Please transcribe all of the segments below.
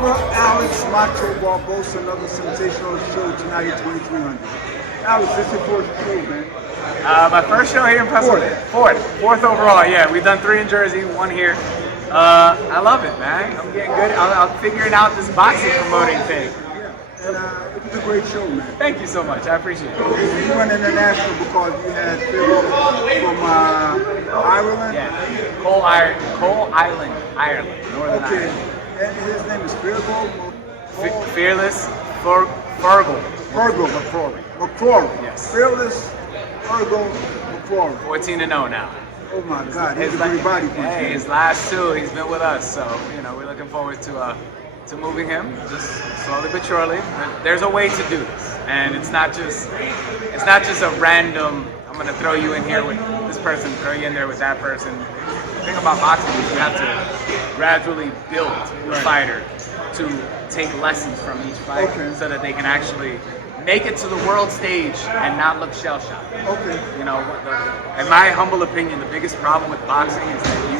over Alex Macho Barbosa, another sensational show tonight at 2300. Alex, this is your first show, man. My first show here in Pennsylvania. Fourth overall, yeah. We've done 3 in Jersey, 1 here. I love it, man. I'm getting good. I'm figuring out this boxing promoting thing. And it was a great show, man. Thank you so much. I appreciate it. You went international because you had Phil from Ireland? Yeah. Coal Island, Ireland, Northern Okay. Ireland. And his name is Fearless Fergal. McCrory. Yes. Fearless Fergal McCrory. 14-0 now. Oh my God, he's a great body puncher. Hey, his last 2, he's been with us, so we're looking forward to moving him just slowly but surely. There's a way to do this, and it's not just a random. I'm gonna throw you in here with this person, throw you in there with that person. The thing about boxing is you have to gradually build the fighter to take lessons from each fighter, so that they can actually make it to the world stage and not look shell-shocked. Okay. In my humble opinion, the biggest problem with boxing is that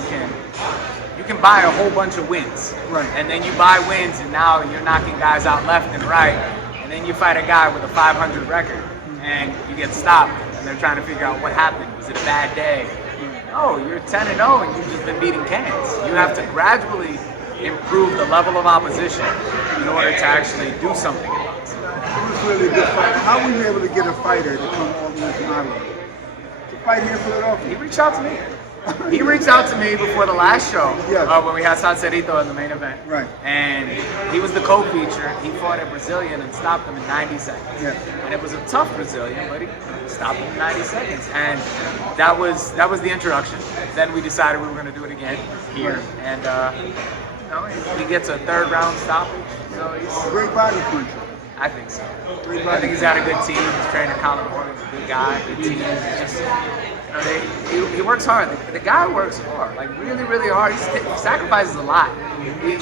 you can buy a whole bunch of wins. Right. And then you buy wins and now you're knocking guys out left and right. And then you fight a guy with a 500 record and you get stopped and they're trying to figure out what happened. Was it a bad day? No, you're 10-0 and you've just been beating cans. You have to gradually improve the level of opposition in order to actually do something. It was really a good fight. How were you able to get a fighter to come all the way from Ireland to fight here in Philadelphia? He reached out to me. He reached out to me before the last show, when we had Sancerito in the main event. Right. And he was the co-feature. He fought a Brazilian and stopped him in 90 seconds. Yeah. And it was a tough Brazilian, but he stopped him in 90 seconds. And that was the introduction. Then we decided we were going to do it again here. Right. And he gets a 3rd round stoppage. So he's a great body puncher. I think so. I think he's got a good team. His trainer Colin Morgan's a good guy, good team. He works hard. The guy works hard, like really, really hard. He sacrifices a lot. He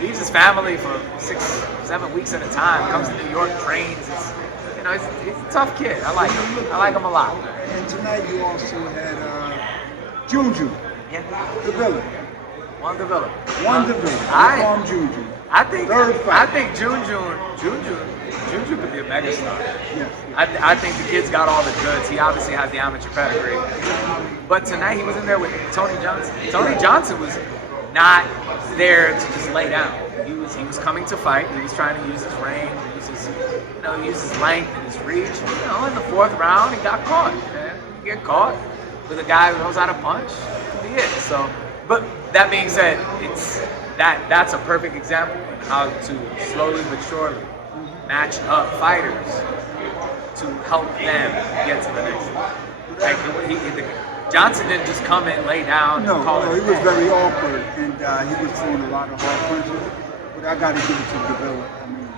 leaves his family for 6-7 weeks at a time. Comes to New York, trains. He's a tough kid. I like him. I like him a lot. And tonight you also had Juju. Yeah. The villain. One the villain. I call him Juju. I think Juju could be a megastar. Yes. I think the kid's got all the goods. He obviously has the amateur pedigree. But tonight he was in there with Tony Johnson. Tony Johnson was not there to just lay down. He was coming to fight. He was trying to use his range, use his length and his reach. In the 4th round he got caught. You get caught with a guy who knows how to punch. That could be it. So, but that being said, that's a perfect example of how to slowly but surely match up fighters to help them get to the next level. Like Johnson didn't just come in, lay down, and call it. He was very awkward, and he was throwing a lot of hard punches. But I got to give it to Deville. I mean,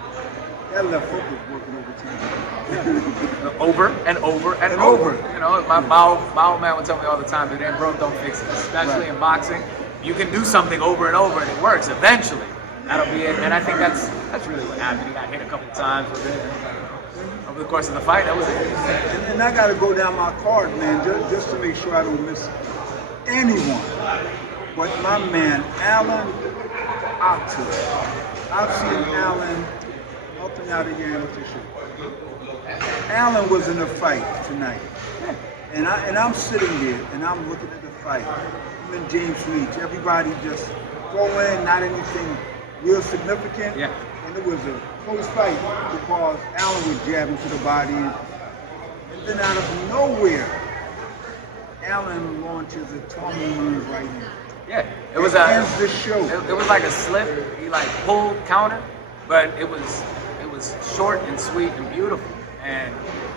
that left hook was working overtime. Over and over and over. My old man would tell me all the time, if it ain't broke, don't fix it. Especially in boxing, you can do something over and over and it works eventually. That'll be it. And I think that's really what happened. He got hit a couple of times with it. Over the course of the fight, that was it. And I got to go down my card, man, just to make sure I don't miss anyone. But my man, Alan Octo. I've seen Alan helping out again with the show. Alan was in a fight tonight. And I'm sitting there and I'm looking at the fight. Him and James Leach. Everybody just go in, not anything real significant. Yeah. And it was a close fight because Alan was jabbing to the body. And then out of nowhere, Alan launches a Tommy Moon right in. Yeah, it was ends the show. It was like a slip. He pulled counter, but it was short and sweet and beautiful. And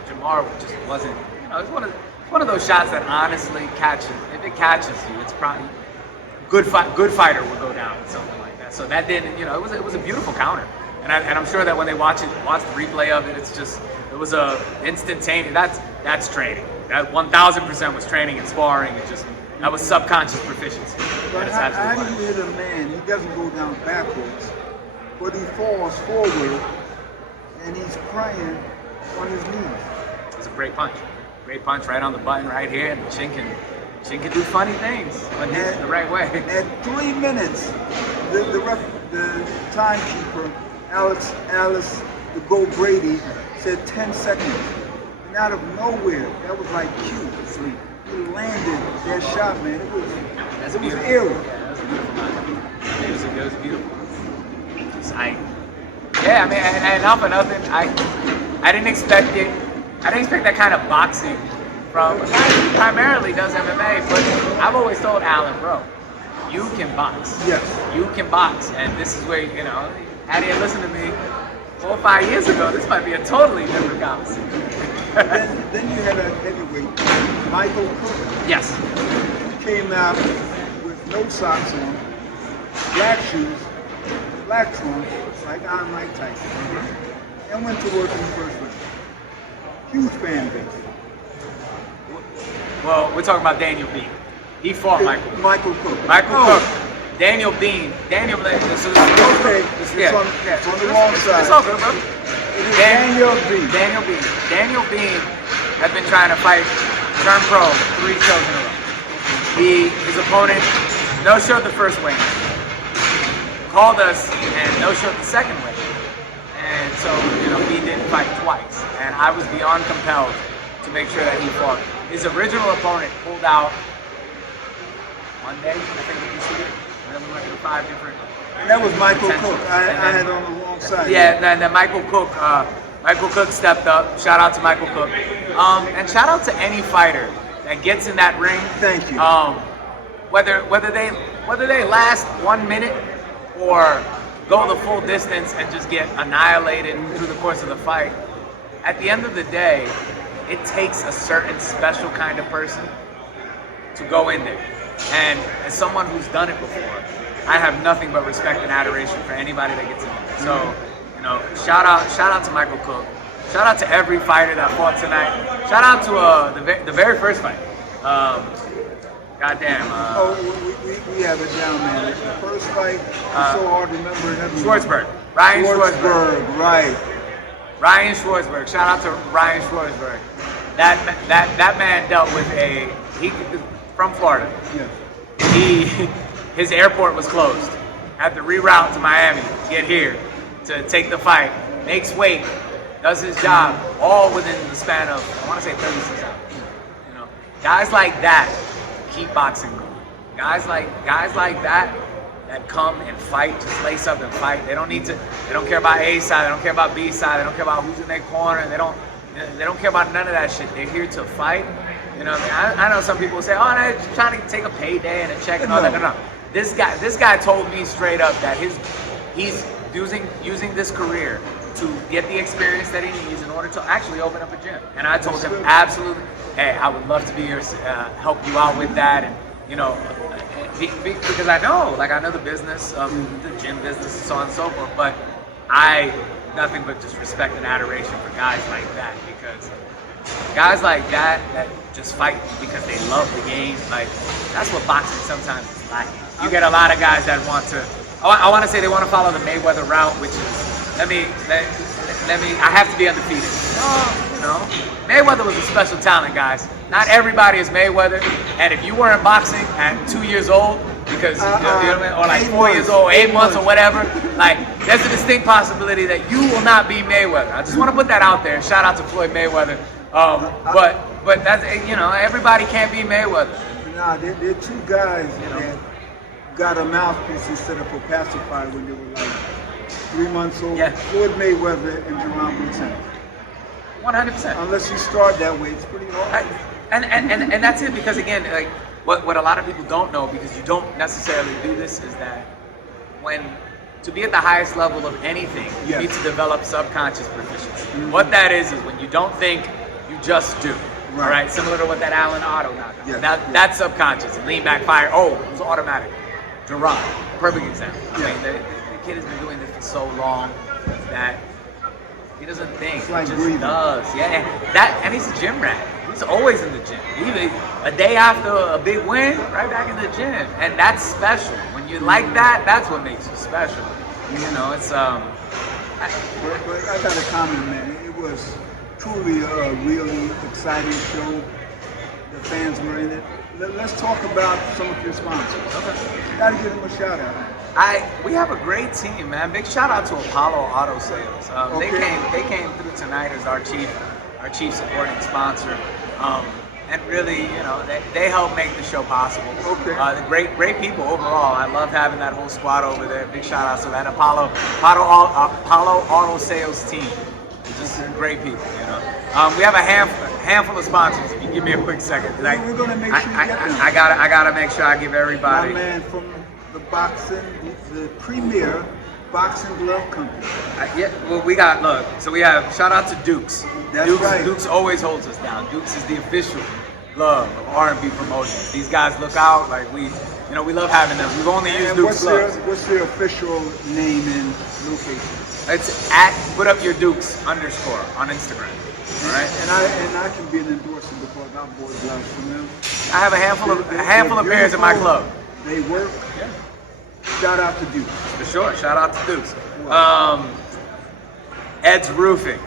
Jamar just wasn't. It's one of those shots that honestly catches. If it catches you, it's probably good fighter will go down with something like that. So that didn't. It was a beautiful counter. And I'm sure that when they watch the replay of it, it was a instantaneous. That's training. That 1,000% was training and sparring. That was subconscious proficiency. But how do you hit a man? He doesn't go down backwards, but he falls forward and he's crying on his knees. It's a great punch. Great punch right on the button right here. And Chin can do funny things when hit the right way. At 3 minutes, the the timekeeper, Alice, the Go Brady, said 10 seconds. And out of nowhere, that was like cute. Sweet. He landed that shot, man. It was Beautiful. eerie. Yeah, that's a beautiful moment. It was beautiful. Yeah, I mean, and not for nothing, I didn't expect it. I didn't expect that kind of boxing from a guy who primarily does MMA, but I've always told Alan, bro, you can box. Yes. You can box, and this is where, you know, had he listened to me 4 or 5 years ago, this might be a totally different conversation. then you had a heavyweight, Michael Cook. Yes. He came out with no socks on, black shoes, black trunks, like I'm Mike Tyson, and went to work in the first round. Huge fan base. Well, we're talking about Daniel Bean. He fought Michael Cook. Michael Cook. Daniel Bean. Daniel Bean. Okay, it's on the wrong side. It's all good, bro. Daniel Bean. Daniel Bean has been trying to fight, turn pro 3 shows in a row. His opponent no-showed the first weigh-in, called us and no-showed the second weigh-in. And so, you know, he didn't fight twice. And I was beyond compelled to make sure that he fought. His original opponent pulled out Monday, I think we see it. And then we went through 5 different. That was Michael Cook. I had on the wrong side. Yeah, and then Michael Cook stepped up. Shout out to Michael Cook. And shout out to any fighter that gets in that ring. Thank you. Whether they last 1 minute or go the full distance and just get annihilated through the course of the fight. At the end of the day, it takes a certain special kind of person to go in there. And as someone who's done it before, I have nothing but respect and adoration for anybody that gets in there. So, you know, shout out to Michael Cook. Shout out to every fighter that fought tonight. Shout out to the very first fight. Goddamn. We have it down, man. It's the first fight. It's so hard to remember. Schwartzberg. Ryan Schwartzberg. Right. Ryan Schwartzberg. Shout out to Ryan Schwartzberg. That man dealt with he from Florida. Yeah. His airport was closed. Had to reroute to Miami to get here to take the fight. Makes weight. Does his job all within the span of, I want to say 36 hours. You know, guys like that keep boxing going. Guys like that come and fight, just lace up and fight. They don't care about A side, they don't care about B side, they don't care about who's in their corner, they don't care about none of that shit. They're here to fight. You know what I mean? I know some people say, oh, they're trying to take a payday and a check and all that. No. This guy told me straight up that he's using this career to get the experience that he needs in order to actually open up a gym. And I told him, absolutely, hey, I would love to be here, help you out with that, and you know, because I know the business of the gym business and so on and so forth. But I nothing but just respect and adoration for guys like that, because guys like that just fight because they love the game. Like, that's what boxing sometimes is lacking. You get a lot of guys that want to. I want to say they want to follow the Mayweather route, which is let me. I have to be undefeated. You know, Mayweather was a special talent, guys. Not everybody is Mayweather. And if you weren't boxing at 2 years old, because you know what I mean, or like 4 years old, 8 months, or whatever, like there's a distinct possibility that you will not be Mayweather. I just want to put that out there. Shout out to Floyd Mayweather. But that's, you know, everybody can't be Mayweather. Nah, there are 2 guys that got a mouthpiece instead of a pacifier when they were like 3 months old. Yeah. Floyd Mayweather and Jerome Vincent. 100%. Unless you start that way, it's pretty hard. And that's it, because again, like what a lot of people don't know, because you don't necessarily do this, is that to be at the highest level of anything, you need to develop subconscious proficiency. Mm-hmm. What that is when you don't think, you just do. Right. All right, similar to what that Alan Otto knocked. Yeah. That's subconscious. Lean back, fire. Oh, it was automatic. Gerard, perfect example. I mean, the kid has been doing this for so long that he doesn't think. Like he just breathing. does. Yeah, and he's a gym rat. He's always in the gym. Even a day after a big win, right back in the gym. And that's special. When you like that, that's what makes you special. You know, it's But I got a comment, man. It was truly a really exciting show. The fans were in it. Let's talk about some of your sponsors. okay. Got to give them a shout out. We have a great team, man. Big shout out to Apollo Auto Sales. They came through tonight as our chief supporting sponsor. And really, they help make the show possible. Okay. Great people overall. I love having that whole squad over there. Big shout out to that Apollo Auto Sales team. Just great people, We have a handful of sponsors. If you give me a quick second. We're gonna make sure you get them. I gotta make sure I give everybody. My man from the premier boxing glove company. We have shout out to Dukes. That's right. Dukes always holds us down. Dukes is the official glove of R&B promotions. These guys look out like we love having them. We've only used Dukes gloves. What's their official name and location? It's at put up your Dukes _ on Instagram. All right. And I can be an endorser because I bought gloves from them. I have a handful of pairs in my club. They work. Yeah. Shout out to Dukes. For sure. Shout out to Dukes. Ed's Roofing.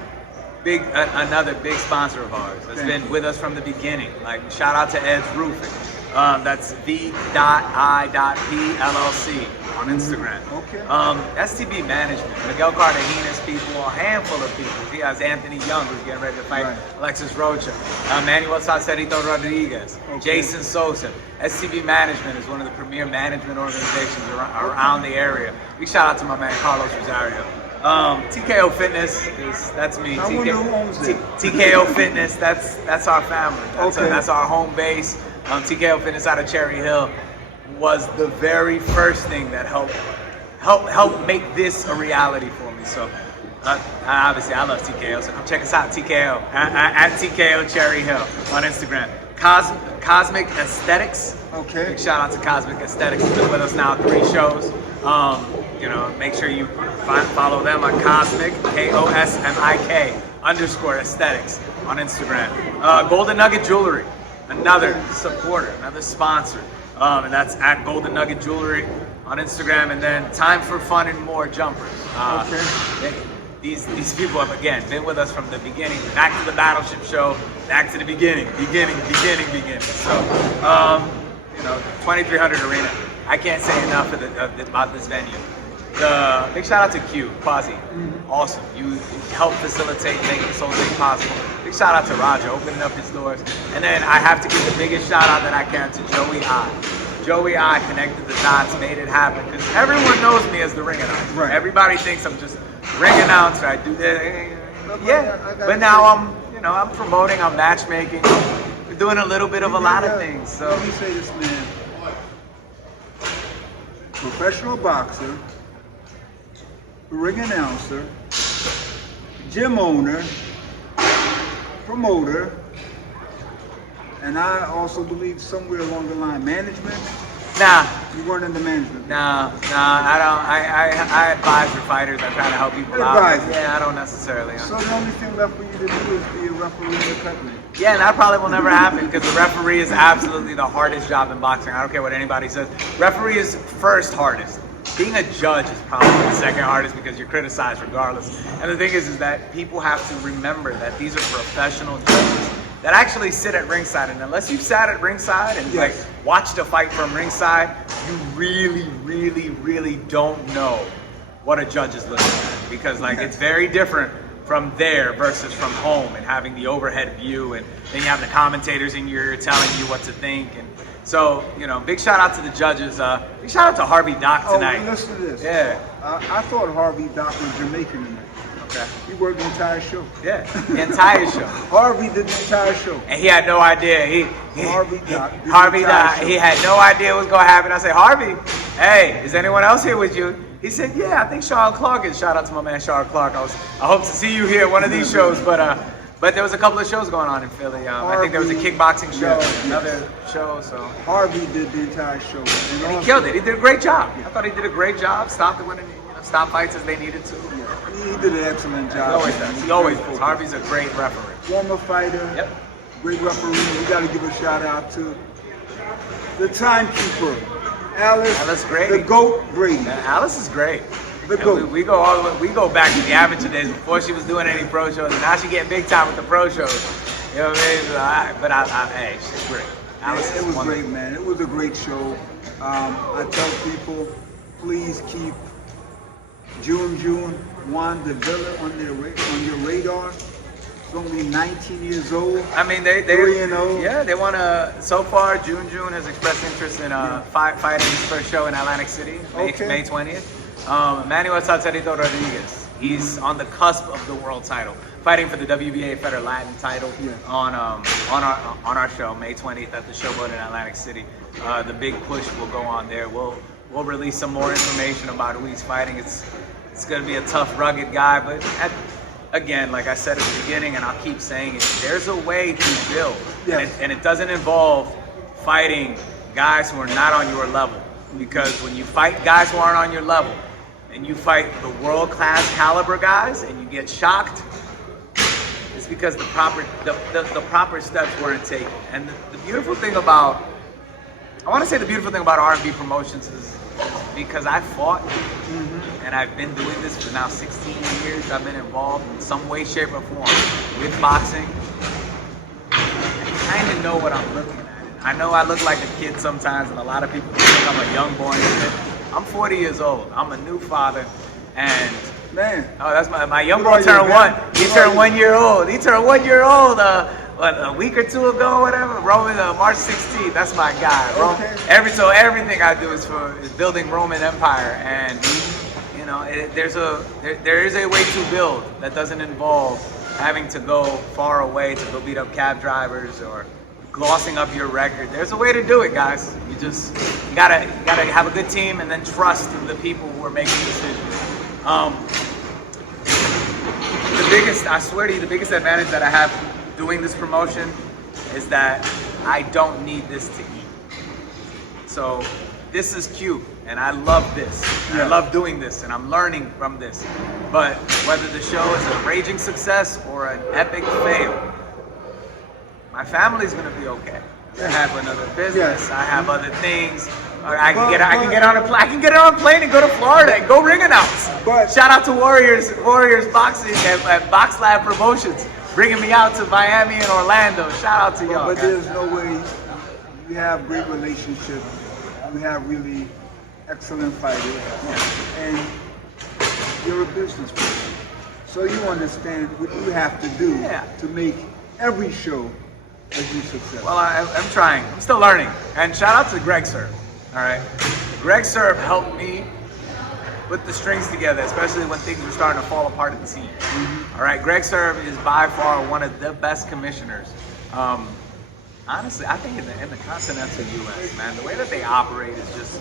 Another big sponsor of ours that's been with us from the beginning. Like, shout out to Ed's Roofing. That's V.I.P. LLC on Instagram. Okay. STB Management, Miguel Cartagena's people, a handful of people. He has Anthony Young, who's getting ready to fight Alexis Rocha. Manuel Sacerito Rodriguez. Okay. Jason Sosa. STB Management is one of the premier management organizations around the area. Big shout out to my man Carlos Rosario. TKO Fitness that's me. I wonder who owns it. TKO Fitness, that's our family. That's our home base. TKO Fitness out of Cherry Hill was the very first thing that helped make this a reality for me. So obviously I love TKO. So check us out, TKO at TKO Cherry Hill on Instagram. Cosmic Aesthetics. Okay. Big shout out to Cosmic Aesthetics. He's been with us now 3 shows. Make sure you follow them on Cosmic, KOSMIK _ aesthetics on Instagram. Golden Nugget Jewelry, another supporter, another sponsor. And that's at Golden Nugget Jewelry on Instagram. And then Time for Fun and More Jumpers. These people have, again, been with us from the beginning, back to the Battleship show, back to the beginning. So, 2300 Arena. I can't say enough about this venue. Big shout out to Q, Quasi. Awesome. You help facilitate, making Soul Day possible. Big shout out to Roger, opening up his doors. And then I have to give the biggest shout out that I can to Joey I. Joey I connected the dots, made it happen. Because everyone knows me as the ring announcer. Right. Everybody thinks I'm just ring announcer. I do that. But now I'm promoting, I'm matchmaking. We're doing a little bit of a lot of things. So Let me say this, man. Professional boxer, ring announcer, gym owner, promoter, and I also believe somewhere along the line, management. Nah. You weren't in the management. Nah, I don't. I advise your fighters. I try to help people out. Advise. Yeah, I don't necessarily. So the only thing left for you to do is be a referee in the country. Yeah, and that probably will never happen because the referee is absolutely the hardest job in boxing. I don't care what anybody says. Referee is first hardest. Being a judge is probably the second hardest because you're criticized regardless. And the thing is that people have to remember that these are professional judges that actually sit at ringside. And unless you've sat at ringside and like watched a fight from ringside, you really, really, really don't know what a judge is looking at. Because it's very different from there versus from home and having the overhead view, and then you have the commentators in your ear telling you what to think. And so, big shout out to the judges. Big shout out to Harvey Doc tonight. Oh, listen to this. Yeah. I thought Harvey Doc was Jamaican tonight. Okay. He worked the entire show. Yeah, the entire show. Harvey did the entire show. And he had no idea. Harvey Doc. Harvey Doc. He had no idea what was going to happen. I said, Harvey, hey, is anyone else here with you? He said, yeah, I think Charles Clark is. Shout out to my man Charles Clark. I hope to see you here at one of these shows. But there was a couple of shows going on in Philly. I think there was a kickboxing show, another show. So Harvey did the entire show. And he killed it. He did a great job. I thought he did a great job. Stopped stop fights as they needed to. He did an excellent job. He always does. He always does. Harvey's a great referee. Former fighter. Yep. Great referee. We got to give a shout out to the timekeeper, Alice Grady. The GOAT Brady. Yeah, Alice is great. The GOAT. We go all the way. We go back to the amateur days before she was doing any pro shows, and now she getting big time with the pro shows. You know what I mean? But hey, she's great. Alice It was wonderful. great, man. It was a great show. I tell people, please keep June Juan Davila on your radar. He's only 19 years old. I mean, they 3-0. yeah, they want to. So far, June has expressed interest in fighting his first show in Atlantic City, May 20th. Manuel Salcerito Rodriguez. He's on the cusp of the world title, fighting for the WBA Feder Latin title on our show May 20th at the Showboat in Atlantic City. The big push will go on there. We'll release some more information about who he's fighting. It's going to be a tough, rugged guy, but again, like I said at the beginning, and I'll keep saying it, there's a way to build, and it doesn't involve fighting guys who are not on your level. Because when you fight guys who aren't on your level, and you fight the world-class caliber guys, and you get shocked, it's because the proper steps weren't taken. And the beautiful thing about, I want to say the beautiful thing about R&B promotions is because I fought, and I've been doing this for now 16 years. I've been involved in some way, shape, or form with boxing. I kind of know what I'm looking at. I know I look like a kid sometimes, and a lot of people think I'm a young boy. I'm 40 years old. I'm a new father, and that's my young boy turned one. He turned 1 year old. He turned 1 year old. A week or two ago, whatever. Roman, March 16th. That's my guy. So everything I do is building Roman Empire, and there is a way to build that doesn't involve having to go far away to go beat up cab drivers or glossing up your record. There's a way to do it, guys. You gotta have a good team and then trust the people who are making decisions. I swear to you, the biggest advantage that I have doing this promotion is that I don't need this to eat. So this is cute, and I love this. And I love doing this, and I'm learning from this. But whether the show is a raging success or an epic fail, my family's gonna be okay. I have another business. I have other things. I can get on a plane and go to Florida and go ring announce. Shout out to Warriors Boxing and Box Lab Promotions, bringing me out to Miami and Orlando. Shout out to y'all. But there's no way. You have great relationships. You have really excellent fighters, and you're a business person. So you understand what you have to do to make every show a huge success. Well, I'm trying. I'm still learning. And shout out to Greg Serve. All right, Greg Serve helped me put the strings together, especially when things were starting to fall apart at the seams. All right, Greg Serve is by far one of the best commissioners. Honestly, I think in the continental U.S., man, the way that they operate is just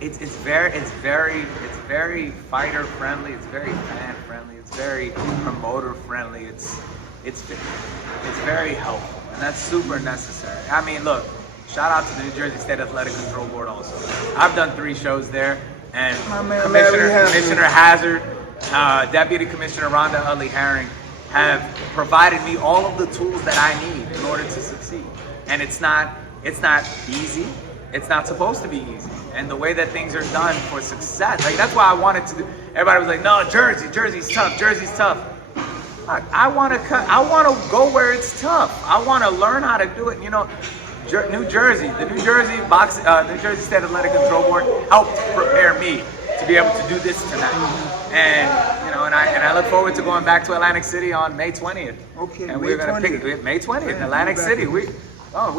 it's very fighter friendly. It's very fan friendly. It's very promoter friendly. It's very helpful, and that's super necessary. I mean, look, shout out to the New Jersey State Athletic Control Board also. I've done 3 shows there, and Commissioner Hazard, Deputy Commissioner Rhonda Utley Herring have provided me all of the tools that I need in order to succeed. And it's not easy. It's not supposed to be easy. And the way that things are done for success, like that's why I wanted to do. Everybody was like, "No, Jersey's tough. Jersey's tough." I want to go where it's tough. I want to learn how to do it. You know, New Jersey, the New Jersey State Athletic Control Board helped prepare me to be able to do this tonight. And I look forward to going back to Atlantic City on May 20th. Okay, and we're gonna pick May 20th, Atlantic City. We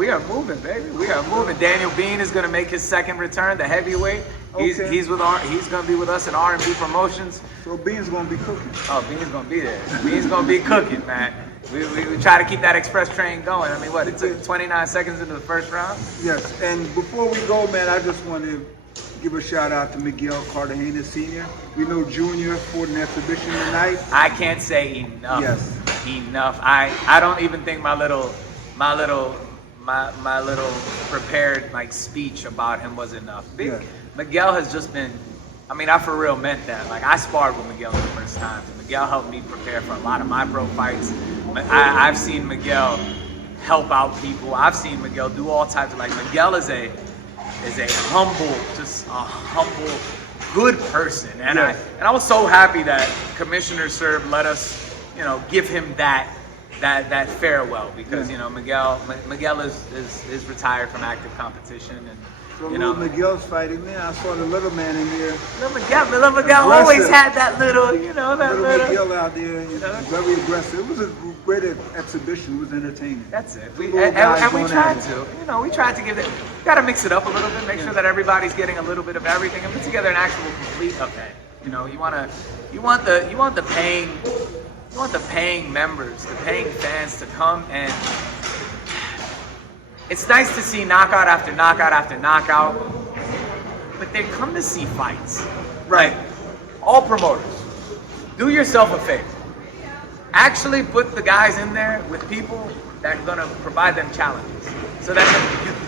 are moving, baby. We are moving. Daniel Bean is gonna make his second return, the heavyweight. He's gonna be with us in R&B Promotions. So Bean's gonna be cooking. Oh, Bean's gonna be there. Bean's gonna be cooking, man. We try to keep that express train going. I mean, what, it took 29 seconds into the first round? Yes, and before we go, man, I just want to give a shout out to Miguel Cartagena Sr. We know Junior fought an exhibition tonight. I can't say enough. Yes. Enough. I don't even think my little prepared speech about him was enough. Miguel has just been, I mean, I for real meant that. Like, I sparred with Miguel the first time. Miguel helped me prepare for a lot of my pro fights. I've seen Miguel help out people. I've seen Miguel do all types of, Miguel is a humble, good person. And I was so happy that Commissioner Serb let us, give him that farewell, because Miguel is retired from active competition, So You know, little Miguel's fighting there. I saw the little man in there. Little Miguel always had that little, you know, that Little little. Miguel out there, very aggressive. It was a great exhibition. It was entertaining. That's it. Little guys And we going tried at it. to, you know, we tried to give it. Got to mix it up a little bit, make sure that everybody's getting a little bit of everything, and put together an actual complete event. You know, you want the paying members, the paying fans to come, and it's nice to see knockout after knockout after knockout, but they come to see fights. Right. Like, all promoters, do yourself a favor. Actually put the guys in there with people that are gonna provide them challenges, so that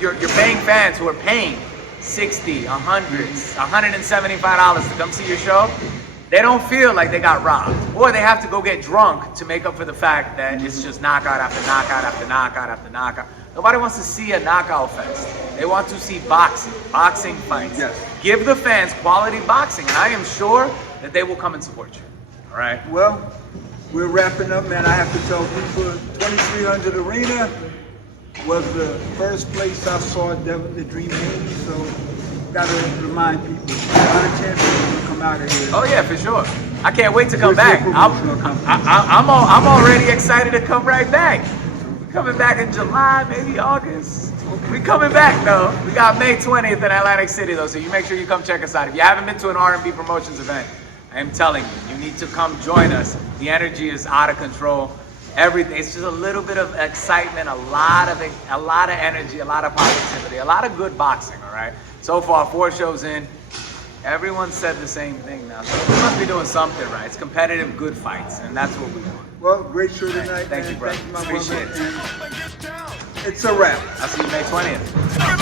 you're paying fans who are paying $60, $100, $175 to come see your show. They don't feel like they got robbed, or they have to go get drunk to make up for the fact that it's just knockout after knockout after knockout after knockout. Nobody wants to see a knockout fest. They want to see boxing fights. Yes. Give the fans quality boxing, and I am sure that they will come and support you. All right. Well, we're wrapping up, man. I have to tell people 2300 Arena was the first place I saw Devin the Dream Haney, so gotta remind people. A lot of champions will come out of here. Oh yeah, for sure. I can't wait to come Where's back. your promotional company? I'm already excited to come right back. We're coming back in July, maybe August. We coming back though. We got May 20th in Atlantic City though, so you make sure you come check us out. If you haven't been to an R&B Promotions event, I am telling you, you need to come join us. The energy is out of control. Everything. It's just a little bit of excitement, a lot of energy, a lot of positivity, a lot of good boxing. All right. So far, 4 shows in. Everyone said the same thing now. So we must be doing something right. It's competitive, good fights, and that's what we want. Well, great show tonight. Thank you, brother. Thank you, my Appreciate brother. it. And it's a wrap. I'll see you May 20th.